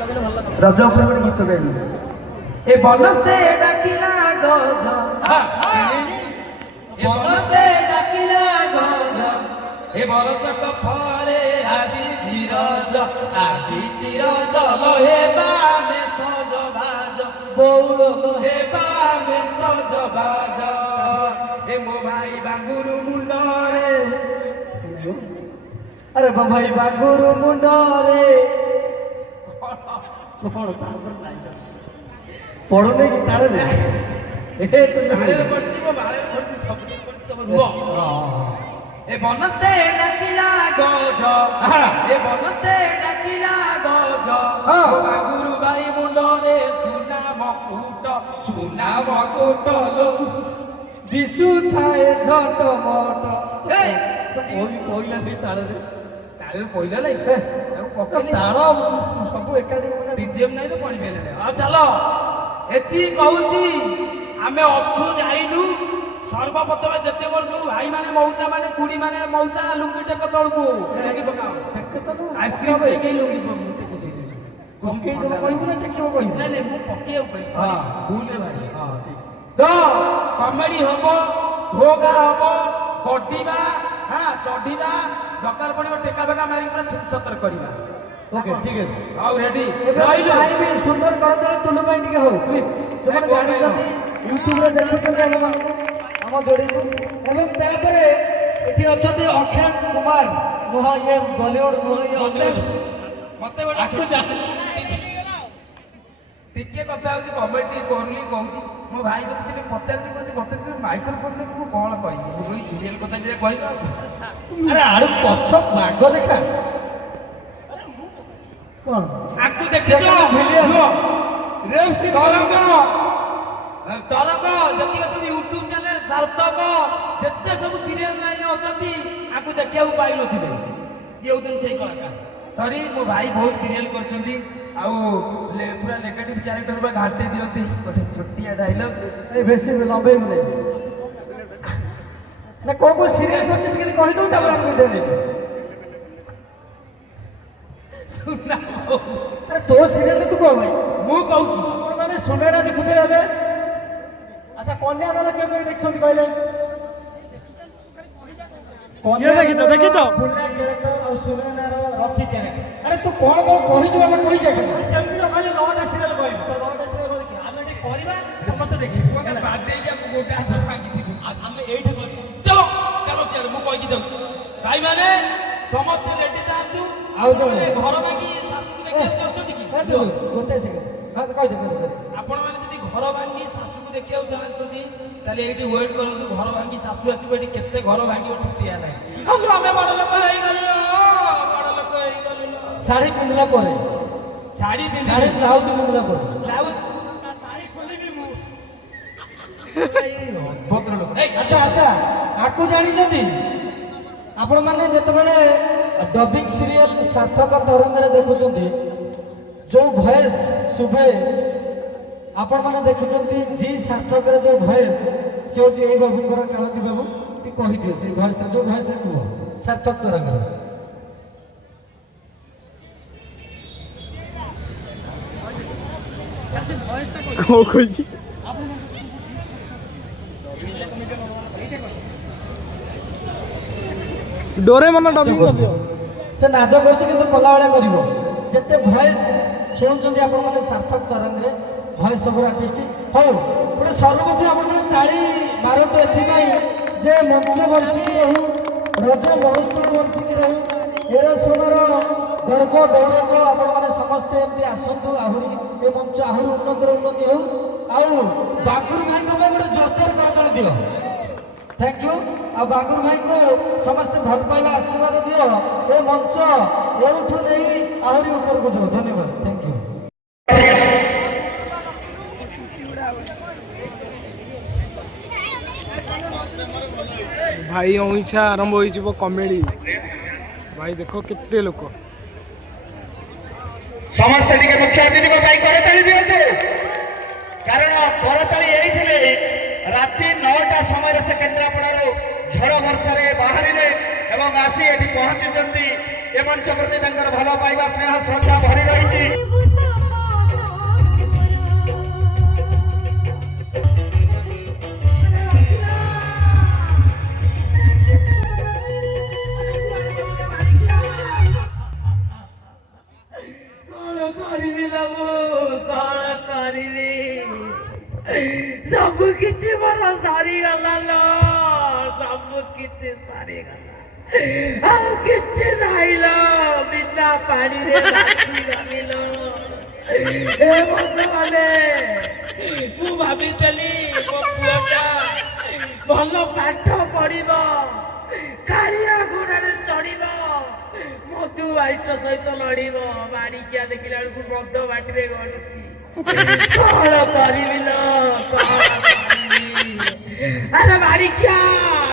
रज उपर गोटे गीत गाई दी ए बनस्ते डाकिला गज ए बनस्ते डाकिला गज ए बरस कफरे आसी चिरज लहे बामे सज बाज बौल लहे बामे सज बाज ए मो भाई बांगुरु मुंडरे अरे मो भाई बांगुरु मुंडरे पढ़ो नहीं कि ताड़े दे ए तो नाले पड़ती वो बाले पड़ती सब पड़ती तो रुआ ए बनस्ते डाकिला गज ए बनस्ते डाकिला गज ओ बागुरु भाई मुंडरे सुना मकुट लो दिसु थाए झट मट ए तो कोइला भी ताड़े दे ताड़े कोइला लै पकड़ी ताड़ सब एकाडी माने बीजेम नहीं तो पड़ी बेले आ चलो एती कहूची आमे अछु जाइनु सर्वप्रथम जते वर्ष भाई माने मौसा माने कुड़ी माने मौसा लुंगी टेक तळकू टेकी पकाओ टेक तो आइसक्रीम के लुंगी टेकी से कोके तो कहू ना टेकी कहू नहीं मु पकेउ कहि हां भूल रे भाई हां ठीक तो कॉमेडी होबो धोगा होबो गड्डीबा हां चढ़ीबा दरकार पड़े टेका बेका मारी पूरा छतर करिबा ओके ठीक है हाउ रेडी रहिलो भाई भी सुंदर करत तुलो भाई टिके हो प्लीज तुमने जानि जति YouTube रे देखुछन हम जोड़ी एवं तापरे एठी अछते अक्षय कुमार मोह ये बॉलीवुड मोह ये मते बडा आको जानि टिके कथा होची कमेडी करली कहूची मो भाई मते से पचार जी कहूची मते माइक्रोफोन ले को कोन कहि मो कोई सीरियल कथा टे कहि अरे आड़ू पछ भाग देखा कौन आकु देखिलो लो रेस तरक जति सब YouTube चैनल सार्थक जते सब सीरियल लाइन अछती आकु देखिया पाइलो थिबे ये दिन से कलाकार सॉरी मो भाई बहुत सीरियल करचंदी आउ पूरा नेगेटिव कैरेक्टर बा घाटे दियंती गोटे छोटिया डायलॉग ए बेसी लंबे नहीं ना को सीरियल करछिस के कहि दउ तब हम वीडियो नहीं सुना अरे तो सीरियल तू कह भाई मु कहूची माने सुनेरा देखुते रहबे अच्छा कन्या वाला के कोई देखछन कहले ये देखि तो फुल्ला कैरेक्टर और सुनेरा रॉकी कैरेक्टर अरे तू कोन कहि जो हम कहि जाके सेमती खाली नॉन सीरियल कहि सर नॉन सीरियल कहि हमें टी करबा समस्त देखि तू के बात दे के गोटा हाथ मांगी थी हमें एठी कर चलो चलो सर मु कहि दउ भाई माने समस्त रेडी थांतु आउ तो घर भांगी सासु को देखिया चाहत कि गोटे सेकंड हां तो कहि दे आपण माने जदी घर भांगी सासु को देखिया चाहत ताले एठी वेट करंतु घर भांगी सासु आसी बेटी केते घर भांगी ठिकटिया नै हम हमें बड़ लोक होई गल्लो साड़ी पिंधला परे साड़ी ब्लाउज पिंधला परे ब्लाउज साड़ी खोली भी मु भद्र लोक अच्छा आकु जानि जदी आपण माने जते बेले डबिंग सीरियल सार्थक तरंग रे देखुचंती जो वॉइस सुबे आपण माने देखुचंती जी सार्थक रे जो वॉइस से हो जे ए बाबूकर कालती बाबू ती कहि दियो से वॉइस जो वॉइस रे कुहो सार्थक तरंग रे को खोजी डोरे मन डबिंग कर दियो से नाच करती किंतु कला वाला करिवो जते वॉइस सुनचंदी आपण माने सार्थक तरंग रे वॉइस ओवर आर्टिस्ट हो गोटे सर्वप्रथम आपण माने ताली मारतो एथि पई जे मंच बंची रहू रज महोत्सव बंची रहू एरा सोनार गर्व गौरव आपण माने समस्त एमती आसंतु आहुरी ए मंच आहुरी उन्नति हो आउ बागुर भाई को गोटे जोरदार करदळ दियो थैंक यू आ बागुर भाई को समस्त भल पाइबा आशीर्वाद दियो ए मंच एउठु नहीं आहुरी ऊपर को जो धन्यवाद थैंक यू भाई ओइछा आरंभ होई जिवो कॉमेडी भाई देखो कितने लोक समस्त दिके मुख्य अतिथि को भाई करताली दियंतु कारण करताली एई थिले राति 9टा समय से केन्द्रापड़ारू झड़ वर्षा बाहर एवं आसी एठी पहुंची ए मंच प्रति भल पाइबा स्नेह श्रद्धा भरी रही। କରିବି ନା ମୁଁ କଣ କରିବି ସବୁ କିଛି ମୋର ସରିଗଲା ଲୋ ସବୁ କିଛି ସରିଗଲା ଆଉ କିଛି ନାହିଁ ଲୋ ବିନା ପାଣିରେ ଭାସିଗଲି ଲୋ ଏ ଭଗବାନେ ମୁଁ ଭାବିଥିଲି ମୋ ପୁଅଟା ଭଲ ପାଠ ପଢିବ କାଳିଆ ଘୋଡ଼ାରେ ଚଢିବ ମଧୁ ବାଇଟ ସହିତ ଲଢିବ ବାଡ଼ିକିଆ ଦେଖିଲା ବେଳକୁ ବନ୍ଧ ବାଟିରେ ଗଡୁଛି କଣ କରିବି ଲୋ କଣ କରିବି ଆରେ ବାଡ଼ିକିଆ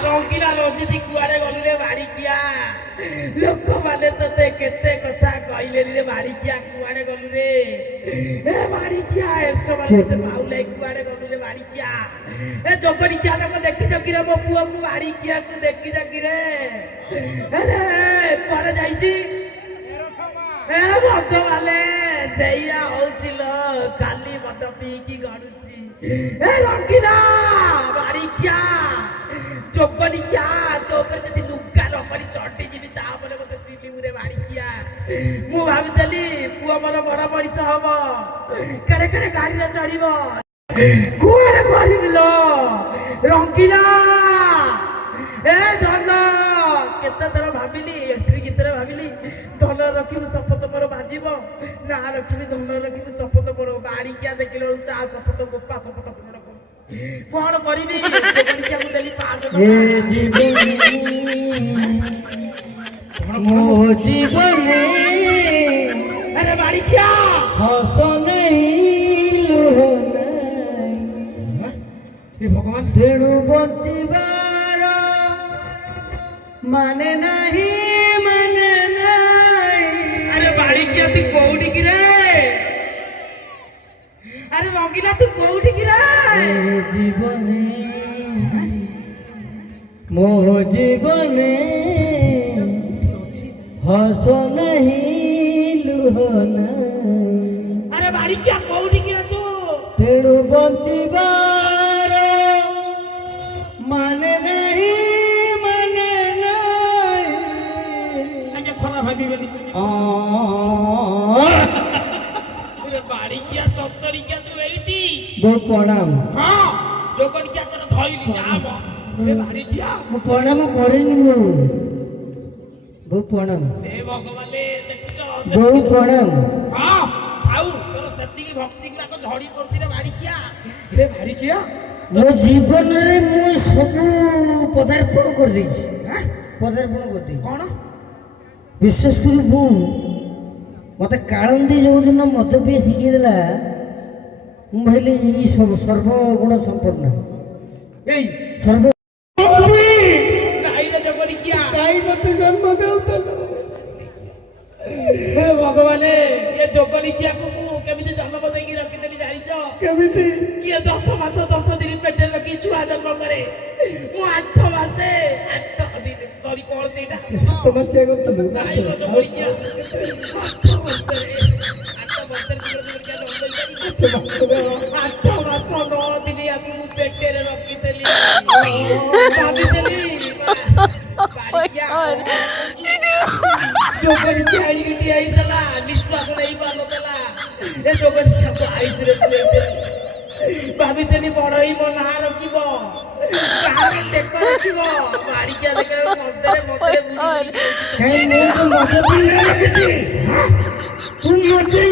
ରଙ୍ଗିଲା ରଞ୍ଜିତି କୁଆଡେ ଗଲୁ ରେ ବାଡ଼ିକିଆ ଲୋକମାନେ ତତେ କେତେ କଥା କହିଲେଣି ରେ ବାଡ଼ିକିଆ କୁଆଡେ ଗଲୁ ରେ ଏ ବାଡ଼ିକିଆ ଏସବୁ ତତେ ମାଉলাই କୁଆଡେ ଗଲୁ ରେ ବାଡ଼ିକିଆ ଏ ଜଗଣିକିଆ ତାକୁ ଦେଖିଛ କିରେ ମୋ ପୁଅକୁ ବାଡ଼ିକିଆକୁ ଦେଖିଛ କିରେ ଆରେ କୁଆଡେ ଯାଇଛି ଏ ଭଗବାନେ ସେଇଆ ହଉଛି ଲୋ କାଲି ମଦ ପିଇକି ଗଡୁଛି ଏ ରଙ୍ଗିଲା ବାଡ଼ିକିଆ ଜଗଣିକିଆ ତୋ ଉପରେ ଯଦି ଲୁଗା ରଗଡ଼ି ଚଢିଯିବି ତାପରେ ମତେ ଚିଲିବୁରେ ବାଡ଼ିକିଆ ମୁଁ ଭାବିଥିଲି ପୁଅ ମୋର ବଡ ମଣିଷ ହବ କେଡେ କେଡେ ଗାଡିରେ ଚଢିବ କୁଆଡେ କରିବି ଲୋ ରଙ୍ଗିଲା ଏ ଧନ କେତେ ଥର ଭାବିଲି ଏଣ୍ଟ୍ରି ଗୀତରେ ଭାବିଲି ଧନ ରଖିବୁ ଶପଥ ମୋର ବାଜିବ ନା ରଖିବି ଧନ ରଖିବୁ ଶପଥ ମୋର ବାଡ଼ିକିଆ ଦେଖିଲା ବେଳକୁ ତା ଶପଥ ଗୋପା ଶପଥ ପୂରଣ କରୁଛି କଣ କରିବି ଜଗଣିକିଆକୁ ଦେଲି 5 ମୋ ଜୀବନେ ଆରେ ବାଡ଼ିକିଆ ହସ ନାହିଁ ଲୁହ ନାହିଁ ଏ ଭଗବାନ ତେଣୁ ବଞ୍ଚିବାର ମାନେ ନାହିଁ ମାନେ ନାହିଁ ଆରେ ବାଡ଼ିକିଆ ତୁ କୋଉଠି କି ରେ ଆରେ ରଙ୍ଗିଲା ତୁ କୋଉଠି କି ରେ ଏ ଜୀବନେ ମୋ ଜୀବନେ ହସ ନାହିଁ ଲୁହ ନାହିଁ ଆରେ ବାଡ଼ିକିଆ କୋଉଠି କି ରେ ତୁ ତେଣୁ ବଞ୍ଚିବାର ମାନେ ନାହିଁ ମାନେ ନାହିଁ ଆଜ୍ଞା ଖରା ଭାବିବେନି ଆରେ ବାଡ଼ିକିଆ ଚତରିକିଆ ତୁ ଏଇଠି ବହୁ ପ୍ରଣାମ ହଁ ଜଗଣିକିଆ ତୋର ଧଇଲି ଯାବ ଏ ବାଡ଼ିକିଆ ମୁଁ ପ୍ରଣାମ କରିନି ବହୁ ପ୍ରଣାମ ଏ ଭଗବାନେ ଦେଖୁଛ ବହୁ ପ୍ରଣାମ ହଁ ଥାଉ ତୋର ସେତିକି ଭକ୍ତି ଗୁଡାକ ଝଡି ପଡୁଛି ରେ ବାଡ଼ିକିଆ ଏ ବାଡ଼ିକିଆ ମୋ ଜୀବନରେ ମୁଁ ସବୁ ପଦାର୍ପଣ କରିଦେଇଛି ପଦାର୍ପଣ କରିଦେଇଛି କଣ ବିଶେଷ କରି ମୁଁ ମୋତେ କାଳନ୍ଦୀ ଯେଉଁଦିନ ମଦ ପିଇ ଶିଖେଇଦେଲା ମୁଁ ଭାବିଲି ଏଇ ସବୁ ସର୍ବଗୁଣ ସମ୍ପନ୍ନ ଏଇ ସର୍ବ ନାଇରେ ଜଗଣିକିଆ କାହିଁ ମୋତେ ଜନ୍ମ ଦେଉଥିଲ ହେ ଭଗବାନେ ଏ ଜଗଣିକିଆକୁ ମୁଁ କେମିତି ଜନ୍ମ ଦେଇକି ରଖିଦେଲି ଜାଣିଛ କେମିତି କିଏ 10 ମାସ 10 ଦିନ ପେଟରେ ରଖି ଛୁଆ ଜନ୍ମ କରେ ମୁଁ 8 ମାସେ 8 ଦିନ ସରି କଣ ସେଇଟା 7 ମାସିଆ କରୁଥିଲୁ ନାଇଁ ରେ ଜଗଣିକିଆ 8 ମାସରେ 8 ମାସ 9 ଦିନ ଆକୁ ମୁଁ ପେଟରେ ରଖିଥିଲି ଭାବିଥିଲି ଜଗଣିକିଆ ଆଣିକି ଠିଆ ହେଇଥିଲା ନିଶ୍ୱାସ ନେଇ ପାରୁନଥିଲା ଏ ଜଗଣିକିଆକୁ ଆଇସିରେ ପୁରେଇଥିଲି ଭାବିଥିଲି ବଡ ହେଇ ମୋ ନାଁ ରଖିବ କାହାରେ ଟେକ ରଖିବ ବାଡ଼ିକିଆ ଦେଖିଲା ମନ୍ଦିରେ ମନ୍ଦିରେ କାହିଁ ମୁଁ ତ ମଦ ପିଇ ରଖିଛି ତୁ ମତେ